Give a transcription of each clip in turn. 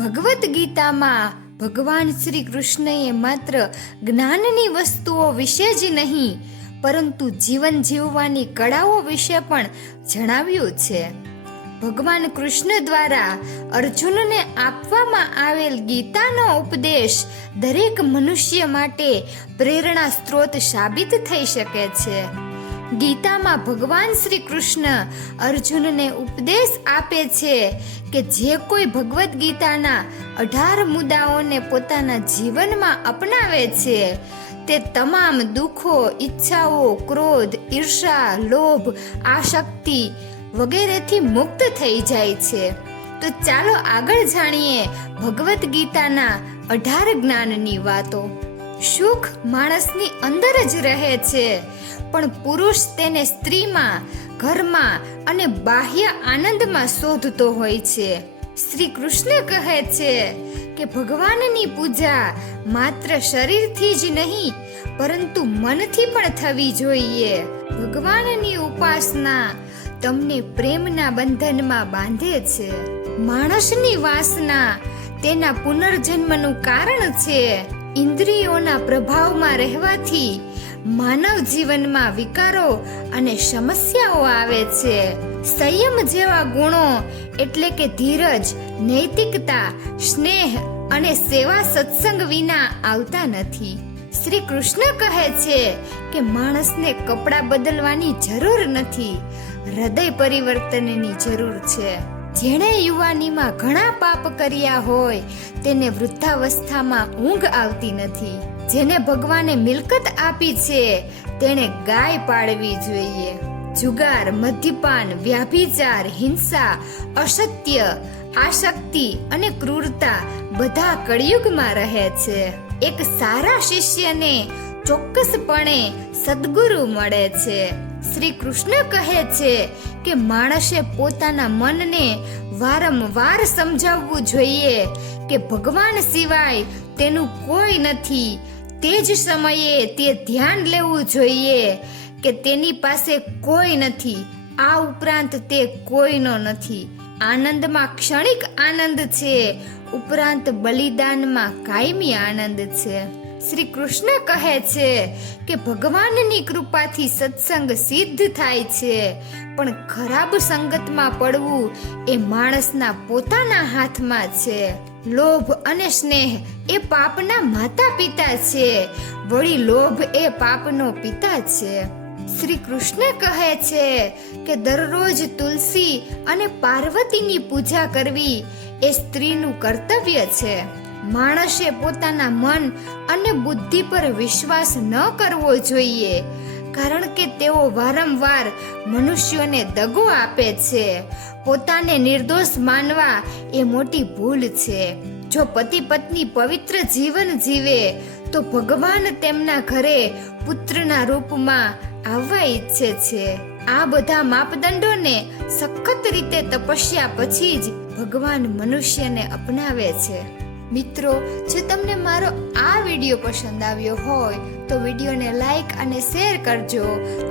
ભગવદ્ ગીતામાં ભગવાન શ્રી કૃષ્ણએ માત્ર જ્ઞાનની વસ્તુઓ વિશે જ નહીં પરંતુ જીવન જીવવાની કળાઓ વિશે પણ જણાવ્યું છે. ભગવાન કૃષ્ણ દ્વારા અર્જુનને આપવામાં આવેલ ગીતાનો ઉપદેશ દરેક મનુષ્ય માટે પ્રેરણા સ્ત્રોત સાબિત થઈ શકે છે. ગીતામાં ભગવાન શ્રી કૃષ્ણ અર્જુનને ઉપદેશ આપે છે કે જે કોઈ ભગવદ્ ગીતાના 18 મુદ્દાઓને પોતાના જીવનમાં અપનાવે છે તે તમામ દુઃખો, ઈચ્છાઓ, ક્રોધ, ઈર્ષા, લોભ, આસક્તિ વગેરેથી મુક્ત થઈ જાય છે. તો ચાલો આગળ જાણીએ ભગવદ્ ગીતાના 18 જ્ઞાનની વાતો. સુખ માણસની અંદર જ રહે છે, પણ પુરુષ તેને સ્ત્રીમાં, ઘરમાં અને બાહ્ય આનંદમાં શોધતો હોય છે. શ્રી કૃષ્ણ કહે છે કે ભગવાનની પૂજા માત્ર શરીરથી જ નહીં પરંતુ મનથી પણ થવી જોઈએ. ભગવાનની ઉપાસના તમને પ્રેમના બંધનમાં બાંધે છે. માણસની વાસના તેના પુનર્જન્મનું કારણ છે. ઇન્દ્રિયોના પ્રભાવમાં રહેવાથી માનવ જીવનમાં વિકારો અને સમસ્યાઓ આવે છે. સંયમ જેવા ગુણો એટલે કે ધીરજ, નૈતિકતા, સ્નેહ અને સેવા સત્સંગ વિના આવતા નથી. શ્રી કૃષ્ણ કહે છે કે માણસને કપડાં બદલવાની જરૂર નથી, હૃદય પરિવર્તનની જરૂર છે. જેણે યુવાનીમાં ઘણા પાપ કર્યા હોય તેને વૃદ્ધાવસ્થામાં ઊંઘ આવતી નથી. જેને ભગવાને મિલકત આપી છે તેણે ગાય પાળવી જોઈએ. જુગાર, મદ્યપાન, વ્યાભિચાર, હિંસા, અસત્ય, આસક્તિ અને ક્રૂરતા બધા કળિયુગમાં રહે છે. એક સારા શિષ્યને ચોક્કસપણે સદ્ગુરુ મળે છે. શ્રી કૃષ્ણ કહે છે કે માણસે પોતાના મનને વારંવાર સમજાવવું જોઈએ કે ભગવાન સિવાય તેનું કોઈ નથી. તે જ સમયે તે ધ્યાન લેવું જોઈએ કે તેની પાસે કોઈ નથી, આ ઉપરાંત તે કોઈનો નથી. આનંદમાં ક્ષણિક આનંદ છે, ઉપરાંત બલિદાનમાં કાયમી આનંદ છે. શ્રી કૃષ્ણ કહે છે કે ભગવાનની કૃપાથી સત્સંગ સિદ્ધ થાય છે, પણ ખરાબ સંગતમાં પડવું એ માણસના પોતાના હાથમાં છે. લોભ અને સ્નેહ એ પાપના માતા પિતા છે, વળી લોભ એ પાપનો પિતા છે. શ્રી કૃષ્ણ કહે છે કે દરરોજ તુલસી અને પાર્વતીની પૂજા કરવી એ સ્ત્રીનું કર્તવ્ય છે. માણસે પોતાના મન અને બુદ્ધિ પર વિશ્વાસ ન કરવો જોઈએ, કારણ કે તેઓ વારંવાર મનુષ્યોને દગો આપે છે. પોતાને નિર્દોષ માનવા એ મોટી ભૂલ છે. જો પતિ પત્ની પવિત્ર જીવન જીવે તો ભગવાન તેમના ઘરે પુત્રના રૂપમાં આવવા ઈચ્છે છે. આ બધા માપદંડોને સખત રીતે તપસ્યા પછી જ ભગવાન મનુષ્યને અપનાવે છે. મિત્રો, જો તમને મારો આ વિડીયો પસંદ આવ્યો હોય તો વિડીયોને લાઈક અને શેર કરજો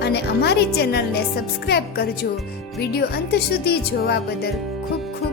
અને અમારી ચેનલને સબસ્ક્રાઈબ કરજો. વિડીયો અંત સુધી જોવા બદલ ખૂબ ખૂબ